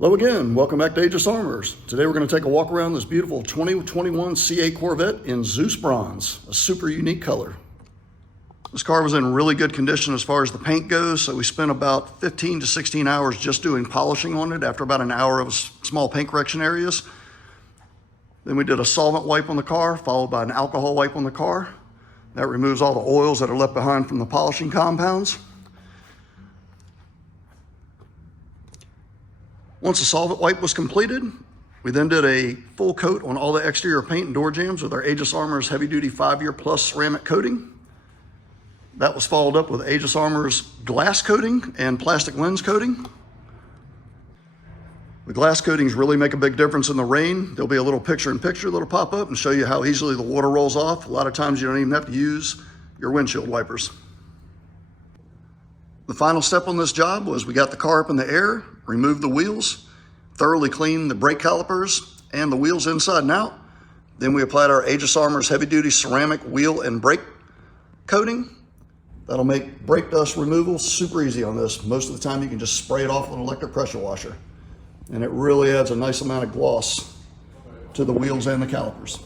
Hello again, welcome back to Aegis Armors. Today we're going to take a walk around this beautiful 2021 C8 Corvette in Zues Bronze, a super unique color. This car was in really good condition as far as the paint goes, so we spent about 15 to 16 hours just doing polishing on it after about an hour of small paint correction areas. Then we did a solvent wipe on the car, followed by an alcohol wipe on the car. That removes all the oils that are left behind from the polishing compounds. Once the solvent wipe was completed, we then did a full coat on all the exterior paint and door jambs with our Aegis Armors heavy duty 5-year plus ceramic coating. That was followed up with Aegis Armors glass coating and plastic lens coating. The glass coatings really make a big difference in the rain. There'll be a little picture-in-picture that'll pop up and show you how easily the water rolls off. A lot of times you don't even have to use your windshield wipers. The final step on this job was we got the car up in the air, removed the wheels, thoroughly cleaned the brake calipers and the wheels inside and out. Then we applied our Aegis Armors heavy-duty ceramic wheel and brake coating. That'll make brake dust removal super easy on this. Most of the time you can just spray it off with an electric pressure washer. And it really adds a nice amount of gloss to the wheels and the calipers.